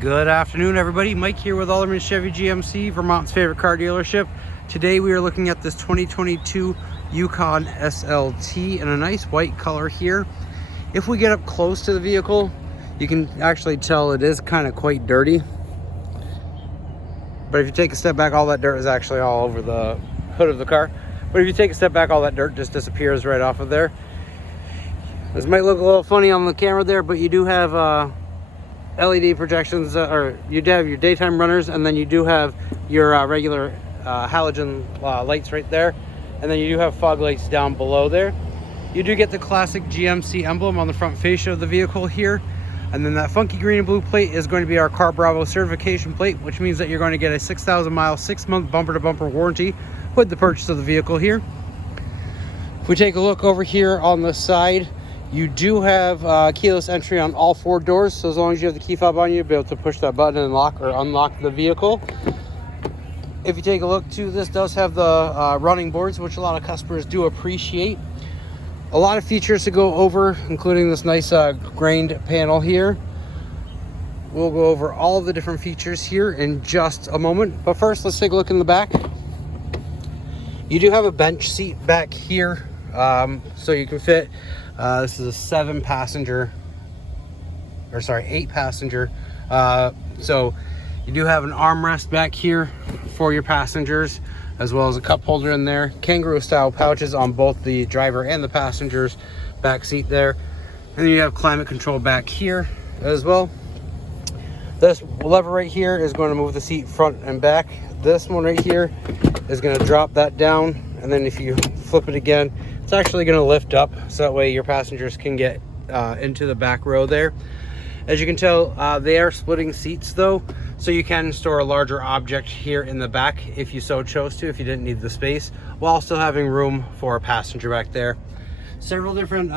Good afternoon, everybody. Mike here with Alderman Chevy GMC, Vermont's favorite car dealership. Today we are looking at this 2022 Yukon SLT in a nice white color here. If we get up close to the vehicle, you can actually tell it is kind of quite dirty. But if you take a step back, all that dirt is actually all over the hood of the car. But if you take a step back, all that dirt just disappears right off of there. This might look a little funny on the camera there, but you do have LED projections, or you do have your daytime runners, and then you do have your regular halogen lights right there, and then you do have fog lights down below there. You do get the classic GMC emblem on the front fascia of the vehicle here, and then that funky green and blue plate is going to be our Car Bravo certification plate, which means that you're going to get a 6,000 mile 6-month bumper to bumper warranty with the purchase of the vehicle here. If we take a look over here on the side, you do have keyless entry on all 4 doors, so as long as you have the key fob on you, you'll be able to push that button and lock or unlock the vehicle. If you take a look too, this does have the running boards, which a lot of customers do appreciate. A lot of features to go over, including this nice grained panel here. We'll go over all the different features here in just a moment, but first let's take a look in the back. You do have a bench seat back here, so you can fit this is a 8-passenger. So you do have an armrest back here for your passengers, as well as a cup holder in there. Kangaroo style pouches on both the driver and the passenger's back seat there. And then you have climate control back here as well. This lever right here is going to move the seat front and back. This one right here is going to drop that down, and then if you flip it again, it's actually going to lift up, so that way your passengers can get into the back row there. As you can tell, they are splitting seats though, so you can store a larger object here in the back if you so chose to, if you didn't need the space, while still having room for a passenger back there. Several different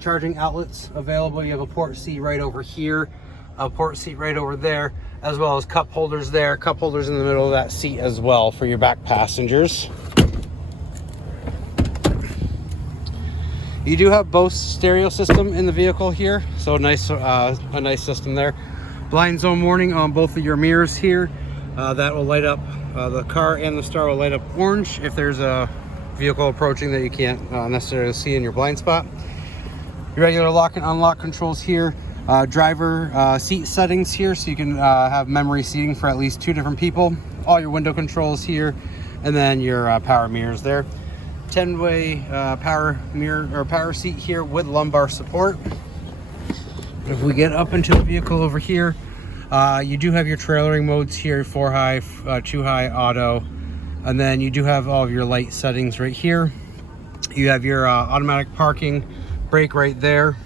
charging outlets available. You have a port C right over here, a port seat right over there, as well as cup holders there, cup holders in the middle of that seat as well for your back passengers. You do have Bose stereo system in the vehicle here, so a nice system there. Blind zone warning on both of your mirrors here. That will light up, the car and the star will light up orange if there's a vehicle approaching that you can't necessarily see in your blind spot. Your regular lock and unlock controls here. Driver seat settings here, so you can have memory seating for at least 2 different people. All your window controls here, and then your power mirrors there. 10-way power mirror or power seat here with lumbar support. If we get up into the vehicle over here, you do have your trailering modes here: 4 high, 2 high, auto, and then you do have all of your light settings right here. You have your automatic parking brake right there.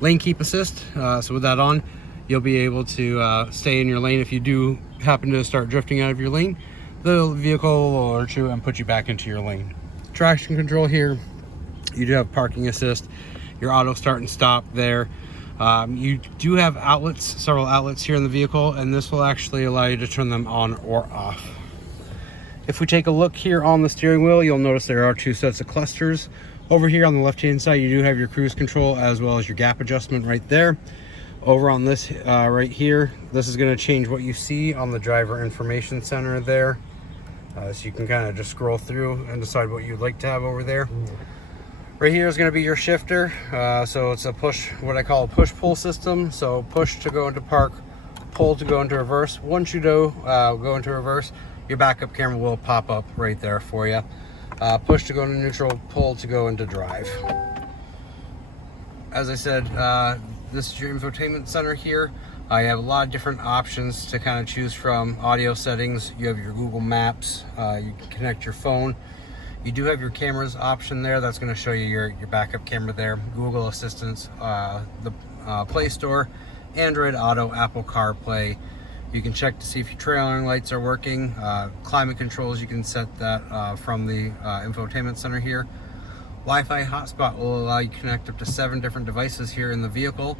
Lane keep assist, so with that on, you'll be able to stay in your lane. If you do happen to start drifting out of your lane, the vehicle will alert you and put you back into your lane. Traction control here. You do have parking assist, your auto start and stop there. You do have outlets, several outlets here in the vehicle, and this will actually allow you to turn them on or off. If we take a look here on the steering wheel, you'll notice there are 2 sets of clusters. Over here on the left hand side, you do have your cruise control as well as your gap adjustment right there. Over on this right here, this is going to change what you see on the driver information center there. So you can kind of just scroll through and decide what you'd like to have over there. Right here is going to be your shifter. So it's a push, what I call a push-pull system. So push to go into park, pull to go into reverse. Once you do go into reverse, your backup camera will pop up right there for you. Push to go into neutral, pull to go into drive. As I said, this is your infotainment center here. You have a lot of different options to kind of choose from. Audio settings, you have your Google Maps, you can connect your phone. You do have your cameras option there. That's going to show you your backup camera there. Google Assistance, the Play Store, Android Auto, Apple CarPlay. You can check to see if your trailering lights are working. Climate controls, you can set that from the infotainment center here. Wi-Fi hotspot will allow you to connect up to 7 different devices here in the vehicle.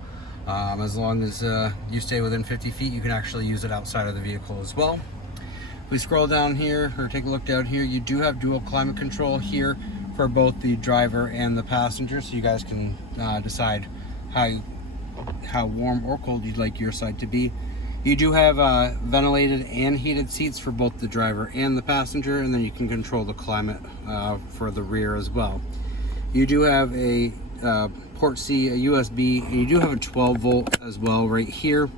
As long as you stay within 50 feet, you can actually use it outside of the vehicle as well. If we scroll down here, or take a look down here, you do have dual climate control here for both the driver and the passenger, so you guys can decide how you how warm or cold you'd like your side to be. You do have ventilated and heated seats for both the driver and the passenger, and then you can control the climate for the rear as well. You do have a port C, a USB, and you do have a 12 volt as well right here,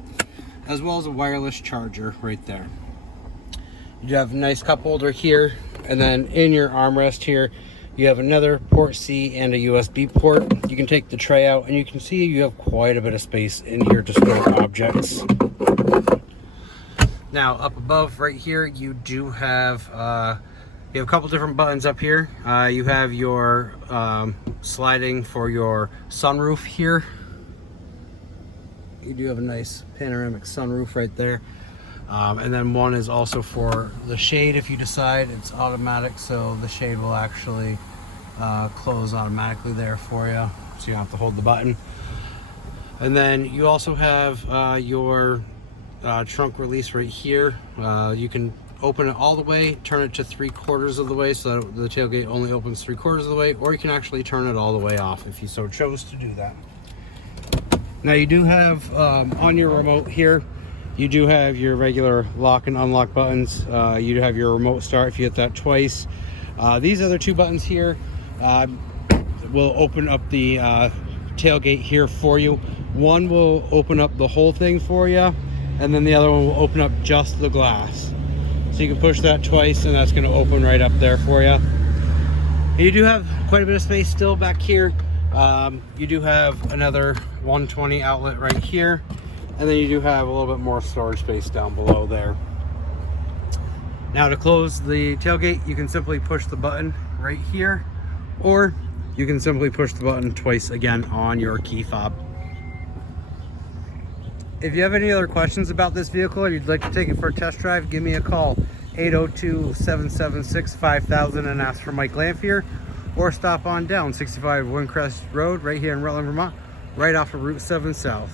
as well as a wireless charger right there. You do have a nice cup holder here, and then in your armrest here, you have another port C and a USB port. You can take the tray out, and you can see you have quite a bit of space in here to store objects. Now up above right here, you do have a couple different buttons up here. You have your sliding for your sunroof here. You do have a nice panoramic sunroof right there. And then one is also for the shade if you decide. It's automatic, so the shade will actually close automatically there for you, so you don't have to hold the button. And then you also have your trunk release right here. You can open it all the way, turn it to 3/4 of the way, so that the tailgate only opens 3/4 of the way, or you can actually turn it all the way off if you so chose to do that. Now you do have on your remote here, you do have your regular lock and unlock buttons. You do have your remote start if you hit that twice. These other two buttons here will open up the tailgate here for you. One will open up the whole thing for you, and then the other one will open up just the glass. So you can push that twice, and that's going to open right up there for you. You do have quite a bit of space still back here. You do have another 120 outlet right here, and then you do have a little bit more storage space down below there. Now to close the tailgate, you can simply push the button right here, or you can simply push the button twice again on your key fob. If you have any other questions about this vehicle or you'd like to take it for a test drive, give me a call, 802-776-5000, and ask for Mike Lamphere, or stop on down 65 Windcrest Road right here in Rutland, Vermont, right off of Route 7 South.